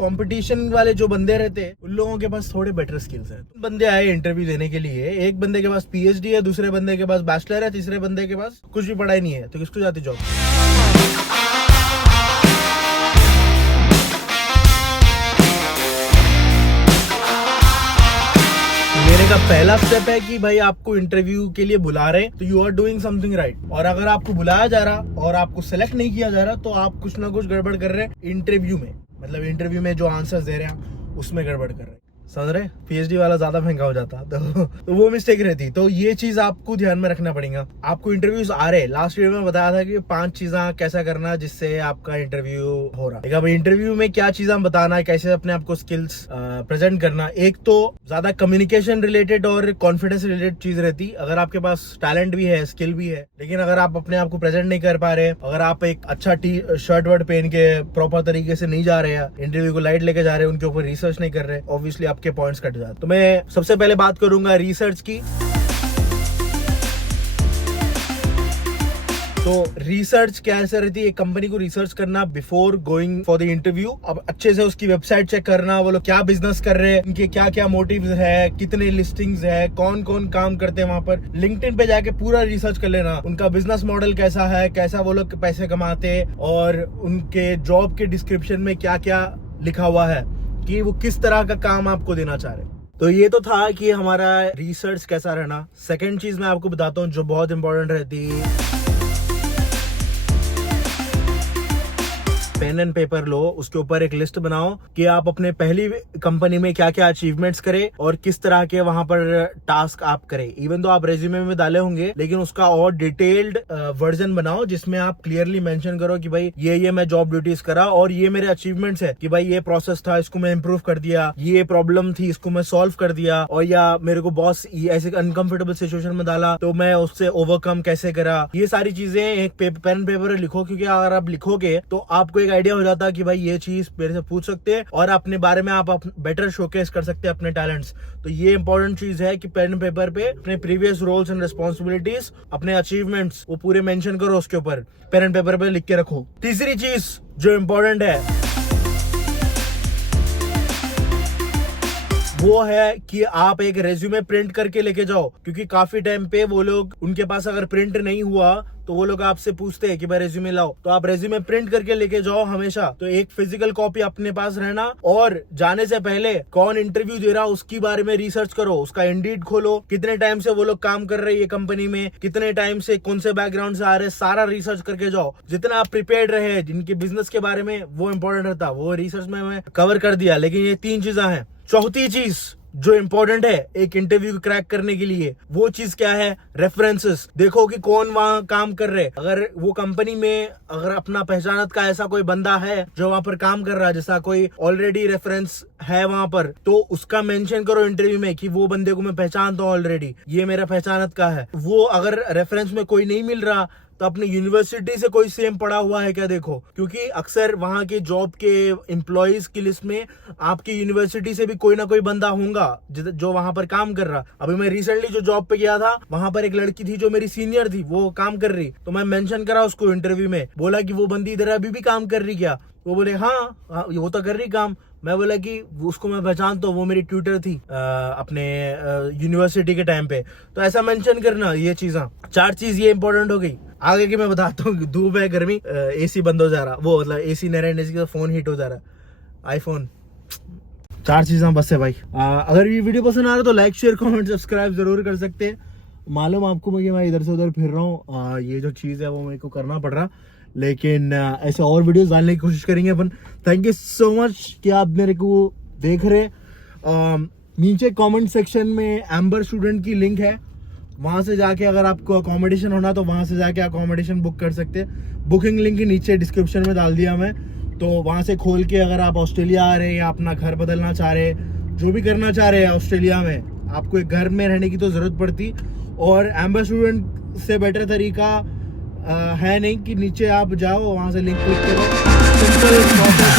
Competition वाले जो बंदे रहते हैं उन लोगों के पास थोड़े बेटर स्किल्स है। बंदे आए इंटरव्यू देने के लिए, एक बंदे के पास पीएचडी है, दूसरे बंदे के पास बैचलर है, तीसरे बंदे के पास कुछ भी पढ़ाई नहीं है, तो किसको जाती जॉब? मेरे का पहला स्टेप है कि भाई आपको इंटरव्यू के लिए बुला रहे हैं तो you are doing something right. और अगर आपको बुलाया जा रहा और आपको सेलेक्ट नहीं किया जा रहा तो आप कुछ ना कुछ गड़बड़ कर रहे हैं इंटरव्यू में, मतलब इंटरव्यू में जो आंसर्स दे रहे हैं उसमें गड़बड़ कर रहे हैं। समझ रहे? पीएचडी वाला ज्यादा महंगा हो जाता तो वो मिस्टेक रहती। तो ये चीज आपको ध्यान में रखना पड़ेगा। आपको इंटरव्यूज आ रहे, लास्ट वीडियो में बताया था कि 5 चीजें कैसा करना जिससे आपका इंटरव्यू हो रहा है। अब इंटरव्यू में क्या चीजें बताना है, कैसे अपने आपको स्किल्स प्रेजेंट करना। एक तो ज्यादा कम्युनिकेशन रिलेटेड और कॉन्फिडेंस रिलेटेड चीज रहती। अगर आपके पास टैलेंट भी है, स्किल भी है, लेकिन अगर आप अपने आप को प्रेजेंट नहीं कर पा रहे, अगर आप एक अच्छा शर्ट वर्ट पहन के प्रॉपर तरीके से नहीं जा रहे हैं, इंटरव्यू को लाइट लेके जा रहे हैं, उनके ऊपर रिसर्च नहीं कर रहे, ऑब्वियसली आपके पॉइंट्स कट जाते। तो मैं सबसे पहले बात करूंगा रिसर्च की। तो रिसर्च कैसे रहती है? एक कंपनी को रिसर्च करना before going for the interview. अब अच्छे से उसकी वेबसाइट चेक करना, वो लोग क्या बिजनेस कर रहे हैं, उनके क्या क्या मोटिव्स है, कितने लिस्टिंग्स है, कौन कौन काम करते हैं वहां पर। लिंक्डइन पे जाके पूरा रिसर्च कर लेना, उनका बिजनेस मॉडल कैसा है, कैसा वो लोग पैसे कमाते हैं, और उनके जॉब के डिस्क्रिप्शन में क्या क्या लिखा हुआ है कि वो किस तरह का काम आपको देना चाह रहे हैं। तो ये तो था कि हमारा रिसर्च कैसा रहना। सेकंड चीज मैं आपको बताता हूँ जो बहुत इंपॉर्टेंट रहती है, पेन एंड पेपर लो, उसके ऊपर एक लिस्ट बनाओ कि आप अपने पहली कंपनी में क्या क्या अचीवमेंट्स करें और किस तरह के वहां पर टास्क आप करें। इवन तो आप रेज्यूमे में डाले होंगे, लेकिन उसका और डिटेल्ड वर्जन बनाओ जिसमें आप क्लियरली मेंशन करो कि भाई ये मैं जॉब ड्यूटीज करा और ये मेरे अचीवमेंट्स है, कि भाई ये प्रोसेस था, इसको मैं इंप्रूव कर दिया, ये प्रॉब्लम थी, इसको मैं सॉल्व कर दिया, और या मेरे को बॉस ऐसे अनकंफर्टेबल सिचुएशन में डाला तो मैं उससे ओवरकम कैसे करा। ये सारी चीजें एक पेन पेपर लिखो, क्योंकि अगर आप लिखोगे तो आपको आइडिया हो जाता है कि भाई ये चीज मेरे से पूछ सकते हैं और अपने बारे में आप बेटर शोकेस कर सकते हैं अपने टैलेंट्स। तो ये इंपॉर्टेंट चीज है कि पेन पेपर पे अपने प्रीवियस रोल्स एंड रिस्पॉन्सिबिलिटीज, अपने अचीवमेंट्स वो पूरे मेंशन करो, उसके ऊपर पेन एंड पेपर पे लिख के रखो। तीसरी चीज जो इंपॉर्टेंट है वो है कि आप एक रेज्यूमे प्रिंट करके लेके जाओ, क्योंकि काफी टाइम पे वो लोग, उनके पास अगर प्रिंट नहीं हुआ तो वो लोग आपसे पूछते हैं कि भाई रेज्यूमे लाओ। तो आप रेज्यूमे प्रिंट करके लेके जाओ हमेशा। तो एक फिजिकल कॉपी अपने पास रहना, और जाने से पहले कौन इंटरव्यू दे रहा उसकी बारे में रिसर्च करो। उसका इंडीड खोलो, कितने टाइम से वो लोग काम कर रहे हैं ये कंपनी में, कितने टाइम से, कौन से बैकग्राउंड से आ रहे, सारा रिसर्च करके जाओ। जितना आप प्रिपेयर्ड रहे जिनके बिजनेस के बारे में, वो इंपॉर्टेंट रहता। वो रिसर्च में मैं कवर कर दिया, लेकिन ये 3 चीजें हैं। चौथी चीज जो इंपॉर्टेंट है एक इंटरव्यू क्रैक करने के लिए, वो चीज क्या है? रेफरेंसेस। देखो कि कौन वहां काम कर रहे। अगर वो कंपनी में अगर अपना पहचानत का ऐसा कोई बंदा है जो वहां पर काम कर रहा है, जैसा कोई ऑलरेडी रेफरेंस है वहां पर, तो उसका मेंशन करो इंटरव्यू में कि वो बंदे को मैं पहचानता हूँ ऑलरेडी, ये मेरा पहचानत का है। वो अगर रेफरेंस में कोई नहीं मिल रहा तो अपनी यूनिवर्सिटी से कोई सेम पढ़ा हुआ है क्या देखो, क्योंकि अक्सर वहां के जॉब के एम्प्लॉयज की लिस्ट में आपकी यूनिवर्सिटी से भी कोई ना कोई बंदा होगा जो वहां पर काम कर रहा। अभी मैं रिसेंटली जो जॉब पे गया था, वहां पर एक लड़की थी जो मेरी सीनियर थी, वो काम कर रही, तो मैं मेंशन करा उसको इंटरव्यू में, बोला कि वो बंदी इधर अभी भी काम कर रही क्या? वो बोले हाँ वो तो कर रही काम। मैं बोला कि उसको मैं पहचानता हूँ, वो मेरी ट्यूटर थी अपने यूनिवर्सिटी के टाइम पे। तो ऐसा मेंशन करना, ये चीजें 4 चीज ये इंपॉर्टेंट हो गई। आगे की मैं बताता हूँ। धूप है, गर्मी, एसी बंद हो जा रहा, वो मतलब एसी नहीं रहने से फोन हीट हो जा रहा, आईफोन। 4 चीजें बस है भाई। अगर ये वीडियो पसंद आ रहा है तो लाइक, शेयर, कमेंट, सब्सक्राइब जरूर कर सकते हैं। मालूम आपको मैं इधर से उधर फिर रहा हूँ, ये जो चीज है वो मेरे को करना पड़ रहा, लेकिन ऐसे और वीडियोस डालने की कोशिश करेंगे अपन। थैंक यू सो मच कि आप मेरे को देख रहे। नीचे कमेंट सेक्शन में एम्बर स्टूडेंट की लिंक है, वहां से जाके अगर आपको अकोमोडेशन होना तो वहां से जाके अकोमोडेशन बुक कर सकते हैं। बुकिंग लिंक नीचे डिस्क्रिप्शन में डाल दिया मैं, तो वहां से खोल के अगर आप ऑस्ट्रेलिया आ रहे हैं या अपना घर बदलना चाह रहे हैं, जो भी करना चाह रहे हैं ऑस्ट्रेलिया में, आपको एक घर में रहने की तो जरूरत पड़ती। और एम्बर स्टूडेंट से बेटर तरीका है नहीं कि नीचे आप जाओ, वहां से लिंक क्लिक करो, सिंपल प्रोसेस